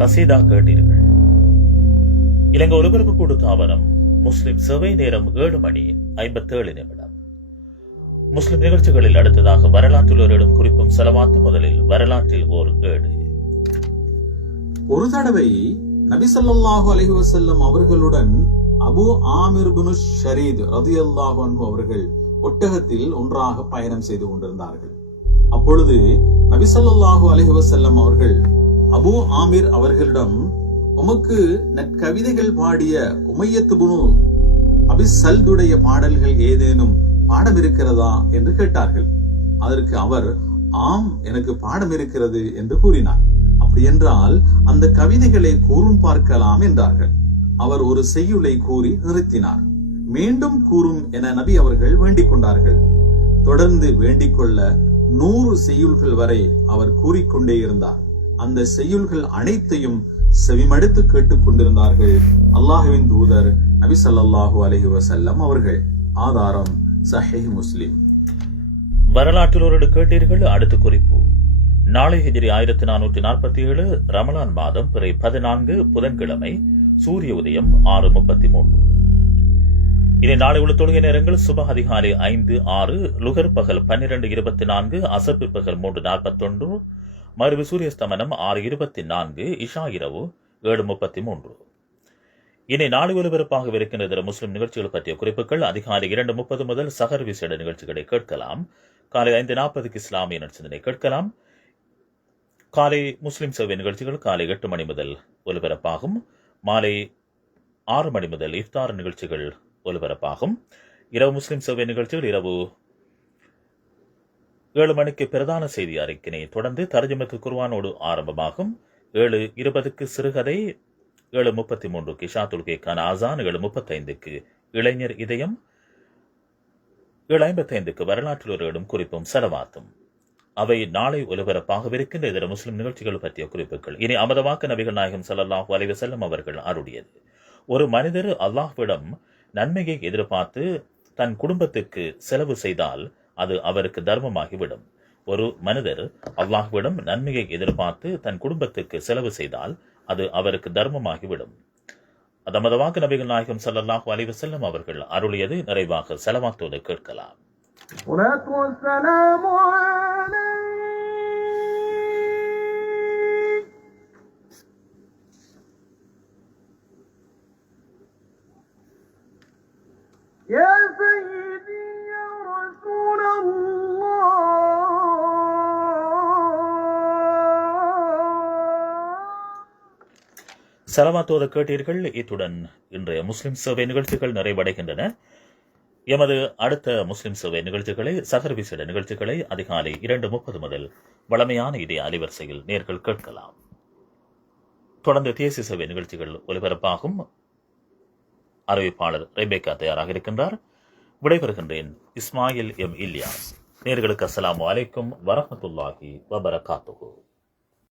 கசீதா கேட்டீர்கள். இலங்கை ஒலிபரப்பு கூடு தாவரம் முஸ்லிம் சேவை நேரம் 7:57. முஸ்லிம் நிகழ்ச்சிகளில் அடுத்ததாக வரலாற்றில் ஒரு குறிப்பும் செலவாத்து. முதலில் வரலாற்றில் ஓர் ஏடு. ஒரு தடவை நபி ஸல்லல்லாஹு அலைஹி வஸல்லம் அவர்களுடன் அபு ஆமிர் இப்னு ஷரீத் ரலியல்லாஹு அன்ஹு அவர்கள் ஒட்டகத்தில் ஒன்றாக பயணம் செய்து கொண்டிருந்தார்கள். அப்பொழுது நபி ஸல்லல்லாஹு அலைஹி வஸல்லம் அவர்கள் அபு ஆமிர் அவர்களிடம், உமக்கு நற்கவிதைகள் பாடிய உமையத் இப்னு அபி சல்துடைய பாடல்கள் ஏதேனும் பாடம் இருக்கிறதா என்று கேட்டார்கள். அதற்கு அவர், ஆம், எனக்கு பாடம் இருக்கிறது என்று கூறினார். அப்படி என்றால் அந்த கவிதைகளை கூறும் பார்க்கலாம் என்றார்கள். அவர் ஒரு செய்யுளை கூறி நிறுத்தினார். மீண்டும் கூறும் என நபி அவர்கள் வேண்டிக் கொண்டார்கள். தொடர்ந்து வேண்டிக் கொள்ள 100 செய்யுள்கள் வரை அவர் கூறிக்கொண்டே இருந்தார். அந்த செய்யுள்கள் அனைத்தையும் செவிமடுத்து கேட்டுக் கொண்டிருந்தார்கள் அல்லாஹ்வின் தூதர் நபி ஸல்லல்லாஹு அலைஹி வஸல்லம் அவர்கள். ஆதாரம் சஹீஹ் முஸ்லிம். வரலாற்றில் ஒரு கேட்டீர்கள். அடுத்த குறிப்பு. நாளை ஹிஜ்ரி 1447 ரமலான் மாதம் பிறை 14 புதன்கிழமை. சூரிய உதயம் 6:33. இனி நாளை உள்ள தொழுகை நேரங்கள்: சுபஹ் அதிகாலை 5:06, லுகர் பகல் 12:24, அசர் பிற்பகல் 3:41, மறுபடி சூரியஸ்தமனம் 6:24, இஷா இரவு 7:33. இனி நாளை ஒலிபரப்பாக இருக்கின்ற முஸ்லிம் நிகழ்ச்சிகள் பற்றிய குறிப்புகள். அதிகாலை 2:30 முதல் சஹர் விசேட நிகழ்ச்சிகளை கேட்கலாம். காலை 5:40 இஸ்லாமிய நற்சிந்தனை கேட்கலாம். காலை முஸ்லிம் சேவை நிகழ்ச்சிகள் காலை 8 மணி முதல் ஒலிபரப்பாகும். மாலை 6 மணி முதல் இஃப்தார் நிகழ்ச்சிகள் ஒலிபரப்பாகும். இரவு முஸ்லிம் சேவை நிகழ்ச்சிகள் இரவு 7 மணிக்கு பிரதான செய்தி அறிக்கையை தொடர்ந்து தர்ஜுமத்துல் குர்ஆனோடு ஆரம்பமாகும். 7:20 சிறுகதை, 7:33 இஷா தொழுகைக்கான ஆசான், 7:35 இளைஞர் இதயம், 7:55 வரலாற்றில் ஒரு இடம் குறிப்பும் செலவாத்தும். அவை நாளை ஒலிபரப்பாகவிருக்கின்ற இதர முஸ்லிம் நிகழ்ச்சிகள் பற்றிய குறிப்புகள். இனி அமதவாக்க நபிகள் நாயகம் ஸல்லல்லாஹு அலைஹி வஸல்லம் அவர்கள் அருளியது. ஒரு மனிதர் அல்லாஹ்விடம் நன்மையை எதிர்பார்த்து தன் குடும்பத்துக்கு செலவு செய்தால் அது அவருக்கு தர்மமாகிவிடும். ஒரு மனிதர் அல்லாஹ்விடம் நன்மையை எதிர்பார்த்து தன் குடும்பத்துக்கு செலவு செய்தால் அது அவருக்கு தர்மமாகிவிடும். அதமதவாக நபிகள் நாயகம் ஸல்லல்லாஹு அலைஹி வஸல்லம் அவர்கள் அருளியது. நிறைவாக செலவாத்தோடு கேட்கலாம். செலவாத்தோடு கேட்டீர்கள். இத்துடன் இன்றைய முஸ்லிம் சேவை நிகழ்ச்சிகள் நிறைவடைகின்றன. எமது அடுத்த முஸ்லிம் சேவை நிகழ்ச்சிகளை, சஹர் விசேட நிகழ்ச்சிகளை அதிகாலை 2:30 முதல் வளமையான இதே அலைவரிசையில் நேர்கள் கேட்கலாம். தொடர்ந்து தேசிய சேவை நிகழ்ச்சிகள் ஒலிபரப்பாகும். அறிவிப்பாளர் ரெபேக்கா தயாராக இருக்கின்றார். விடைபெறுகின்றேன். இஸ்மாயில் எம் இல்யாஸ். நேர்களுக்கு அஸ்ஸலாமு அலைக்கும் வரஹ்மத்துல்லாஹி வபரகாத்துஹு.